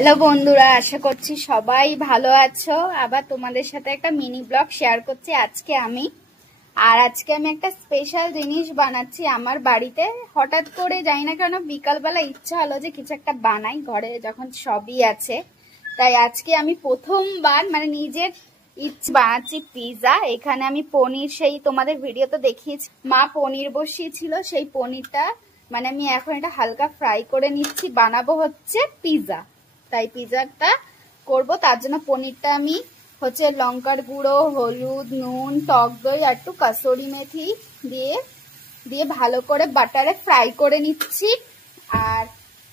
Hello বন্ধুরা, আশা করছি সবাই ভালো আছো। আবার তোমাদের সাথে একটা মিনি ব্লগ শেয়ার করছি আজকে আমি। আজকে আমি একটা স্পেশাল জিনিস বানাচ্ছি আমার বাড়িতে। হঠাৎ করে যাই না কেন বিকালবেলা ইচ্ছা হলো যে কিছু একটা বানাই, ঘরে যখন সবই আছে। তাই আজকে আমি প্রথমবার নিজের ইচ্ছে বানাচ্ছি পিৎজা। এখানে আমি পনির, সেই তোমাদের ভিডিওতে দেখিয়েছি মা পনির বসিয়েছিল, সেই পনিরটা আমি এখন এটা হালকা ফ্রাই করে নিচ্ছি। বানাবো হচ্ছে পিৎজা। তাই পিৎজাটা করব, তার জন্য পনিরটা আমি লঙ্কার গুঁড়ো, হলুদ, নুন, টক দই আর একটু কাসুরি মেথি দিয়ে ভালো করে বাটারে ফ্রাই করে নিচ্ছি। আর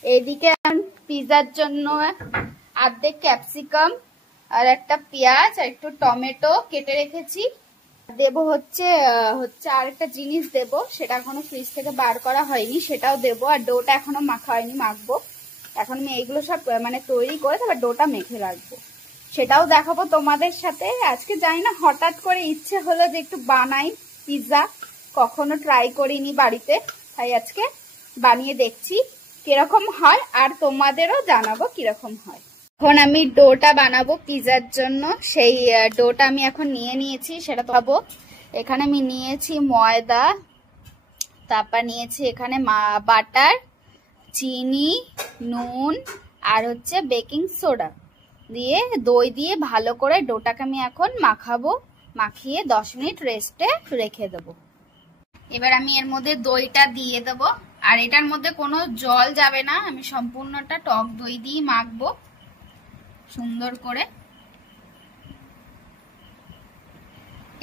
এদিকে পিৎজার জন্য অর্ধেক ক্যাপসিকাম আর একটা পেঁয়াজ আর একটু টমেটো কেটে রেখেছি। দেবো হচ্ছে আর একটা জিনিস দেব, সেটা এখনো ফ্রিজ থেকে বার করা হয়নি, সেটাও দেবো। আর ডোটা এখনো মাখা হয়নি, মাখবো। এখন আমি এইগুলো সব তৈরি করে তারপর ডোটা মেখে রাখবো, সেটাও দেখাবো তোমাদের সাথে। আজকে জানি না হঠাৎ করে ইচ্ছে হলো যে একটু বানাই পিৎজা, কখনো ট্রাই করিনি বাড়িতে, তাই আজকে বানিয়ে দেখছি কিরকম হয়, আর তোমাদেরও জানাবো কিরকম হয়। এখন আমি ডোটা বানাবো পিৎজার জন্য। সেই ডোটা আমি এখন নিয়ে নিয়েছি, সেটা খাবো। এখানে আমি নিয়েছি ময়দা, তারপর নিয়েছি এখানে বাটার, চিনি, নুন আর বেকিং সোডা দিয়ে দই দিয়ে ভালো করে ডোটাকে আমি এখন মাখাবো। মাখিয়ে 10 মিনিট রেস্টে রেখে দেবো। এবার আমি এর মধ্যে দইটা দিয়ে দেবো। আর এটার মধ্যে কোনো জল যাবে না, আমি সম্পূর্ণটা টক দই দিয়ে মাখবো সুন্দর করে।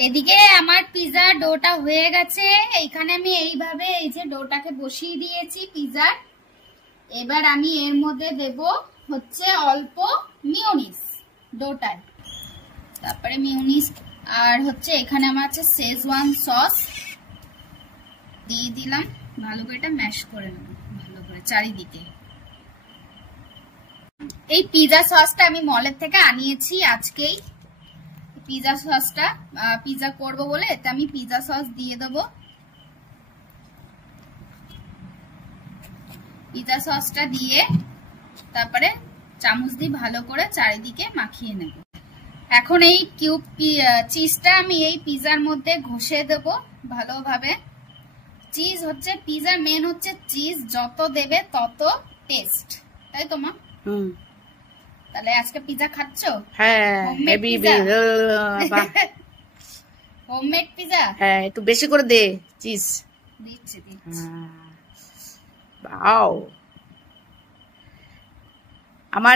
এদিকে আমার পিৎজা ডোটা হয়ে গেছে। এইখানে আমি এইভাবে এই যে ডোটাকে বসিয়ে দিয়েছি পিৎজার। এবার আমি এর মধ্যে দেব অল্প মিওনিজ ডোটায়, তারপরে মিওনিজ আর এখানে আমার শেজওয়ান সস দিয়ে দিলাম। ভালো করে এটা ম্যাশ করে নেব ভালো করে চারিদিকে। এই পিৎজা সসটা আমি মলের থেকে আনিয়েছি আজকেই। পিৎজা সসটা পিৎজা করব বলে এতে আমি পিৎজা সস দিয়ে দেব। পিৎজা সসটা দিয়ে তারপরে চামচ দিয়ে ভালো করে চারিদিকে মাখিয়ে নেব। এখন এই কিউব চিজটা আমি এই পিৎজার মধ্যে ঘষে দেব ভালোভাবে। চিজ পিৎজার মেন চিজ, যত দেবে তত টেস্ট, তাই তো মা? তাহলে আজকে পিৎজা খাচ্ছো? হ্যাঁ, হোমমেড পিৎজা। হ্যাঁ, একটু বেশি করে দে চিজ। দিচ্ছি। বাও, আমার